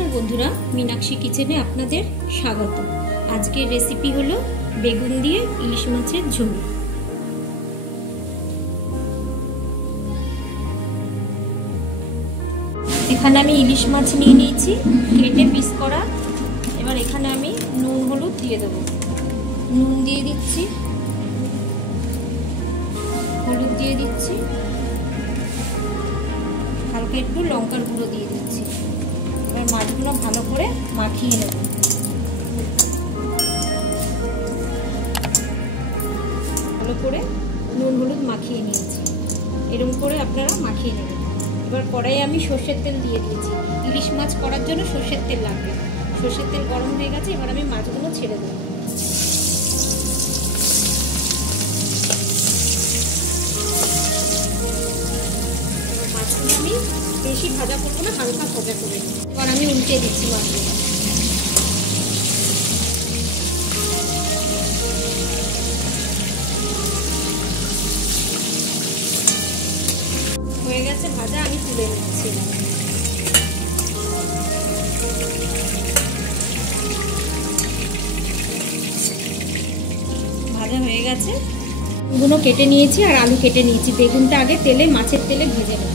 নমস্কার বন্ধুরা, মীনাক্ষী কিচেনে আপনাদের স্বাগত। আজকের রেসিপি হলো বেগুন দিয়ে ইলিশ মাছের ঝোল। এখানে আমি ইলিশ মাছ নিয়ে নিয়েছি, কেটে পিস করা। এবার এখানে আমি নুন হলুদ দিয়ে দেবো। নুন দিয়ে দিচ্ছি, হলুদ দিয়ে দিচ্ছি, হালকা একটু লঙ্কার গুঁড়ো দিয়ে দিচ্ছি। এবার মাছগুলো ভালো করে মাখিয়ে নেব। ভালো করে নুন হলুদ মাখিয়ে নিয়েছি, এরকম করে আপনারা মাখিয়ে নেবেন। এবার কড়াইয়ে আমি সর্ষের তেল দিয়ে দিয়েছি। ইলিশ মাছ করার জন্য সর্ষের তেল লাগবে। সর্ষের তেল গরম হয়ে গেছে, এবার আমি মাছগুলো ছেড়ে দেবো। মাছগুলো আমি বেশি ভাজা করবো না, হালকা ভাজা করে নেব। এবার আমি উল্টে দিচ্ছি মাছগুলো। হয়ে গেছে ভাজা, আমি তুলে নিচ্ছি। ভাজা হয়ে গেছে, বেগুনও কেটে নিয়েছি আর আলু কেটে নিয়েছি। বেগুনটা আগে তেলে, মাছের তেলে ভেজে নেব।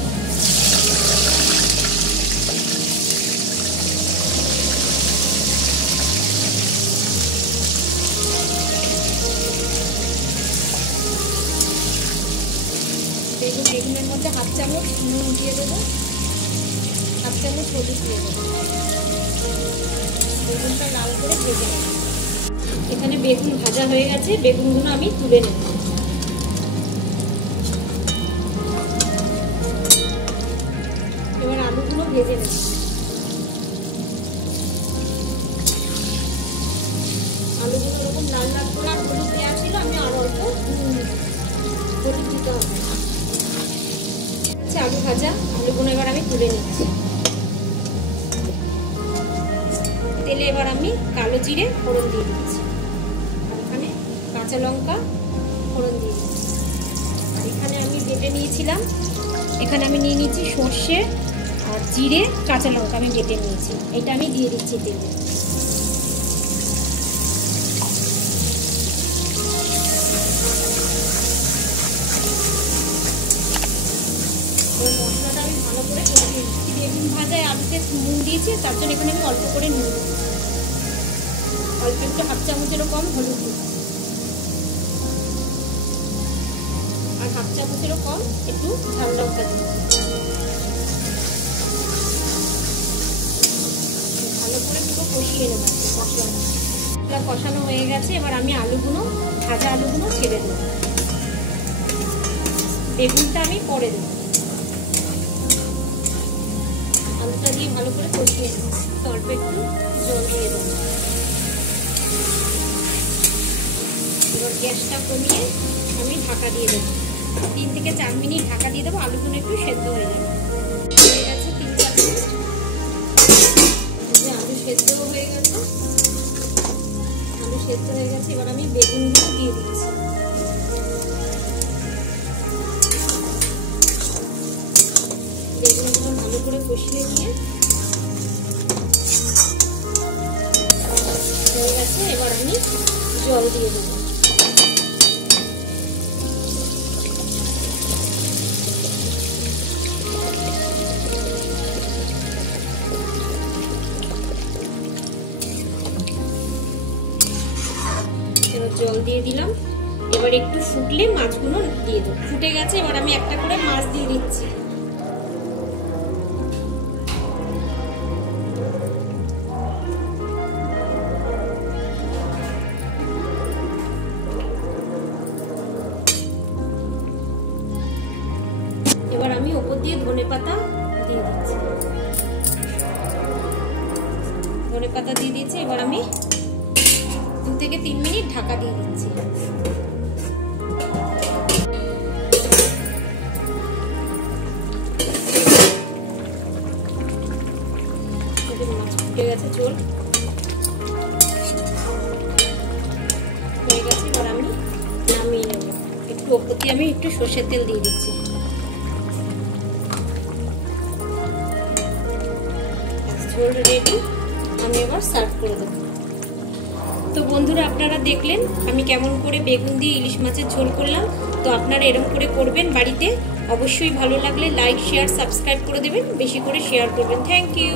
বেগুনের মধ্যে হাফ চামচ নুন দিয়ে দেবো, হাফ চামচ হলুদ দিয়ে দেবো। বেগুনটা লাল করে ভেজে নেব। এখানে বেগুন ভাজা হয়ে গেছে, বেগুনগুলো আমি তুলে নেব। এবার আলুগুলো ভেজে নেব। আলুগুলো এরকম লাল লাল করে, আর হলুদ দেওয়া ছিল, আমি আর অল্প হলুদ দিতে হবে। আলু ভাজা, আলুগুলো এবার আমি তুলে নিচ্ছি। তেলে এবার আমি কালো জিরে ফোড়ন দিয়ে দিচ্ছি, আর এখানে কাঁচা লঙ্কা ফোড়ন দিয়ে দিচ্ছি। আর এখানে আমি বেটে নিয়েছিলাম, এখানে আমি নিয়ে নিচ্ছি সর্ষে আর জিরে, কাঁচা লঙ্কা আমি বেটে নিয়েছি। এটা আমি দিয়ে দিচ্ছি তেলে। মশলাটা আমি ভালো করে কষিয়ে দিচ্ছি। বেগুন ভাজায় আলুতে নুন দিয়েছি, তার জন্য এখানে আমি অল্প করে নুন দিচ্ছি। অল্প একটু হাফ চামচেরও কম হলুদ দিচ্ছি, আর হাফ চামচেরও কম একটু ঝাল লঙ্কা দিচ্ছি। ভালো করে পুরো কষিয়ে নেব মশলাটা। কষানো হয়ে গেছে, এবার আমি আলুগুলো, ভাজা আলুগুলো ছেড়ে দেবো। বেগুনটা আমি পরে দেবো। আলুটা দিয়ে ভালো করে কষিয়ে নেব। অল্প একটু জল দিয়ে দেবো। এবার গ্যাসটা কমিয়ে আমি ঢাকা দিয়ে দেবো। 3 থেকে 4 মিনিট ঢাকা দিয়ে দেবো। আলুগুলো একটু সেদ্ধ হয়ে যাবে। হয়ে গেছে 3-4 মিনিট। আলু সেদ্ধ হয়ে গেছে, আলু সেদ্ধ হয়ে গেছে। এবার আমি বেগুনগুলো দিয়ে দিচ্ছি। বেগুনগুলো ভালো করে কষিয়ে নিয়ে হয়ে গেছে। এবার আমি জল দিয়ে দেবো। এবার জল দিয়ে দিলাম। এবার একটু ফুটলে মাছগুলো দিয়ে দেবো। ফুটে গেছে, এবার আমি একটা করে মাছ দিয়ে দিচ্ছি। এবার আমি ওপর দিয়ে ধনেপাতা দিয়ে দিচ্ছি। ধনেপাতা দিয়ে দিচ্ছি। এবার আমি 2 থেকে 3 মিনিট ঢাকা দিয়ে দিচ্ছি। মাছ ফুটে গেছে, ঝোল হয়ে গেছে। এবার আমি নামিয়ে নেব। একটু ওপর দিয়ে আমি একটু সর্ষের তেল দিয়ে দিচ্ছি। ঝোল রেডি। আমি এবার সার্ভ করে দেবো। তো বন্ধুরা, আপনারা দেখলেন আমি কেমন করে বেগুন দিয়ে ইলিশ মাছের ঝোল করলাম। তো আপনারা এরকম করে করবেন বাড়িতে। অবশ্যই ভালো লাগলে লাইক, শেয়ার, সাবস্ক্রাইব করে দেবেন, বেশি করে শেয়ার করবেন। Thank you.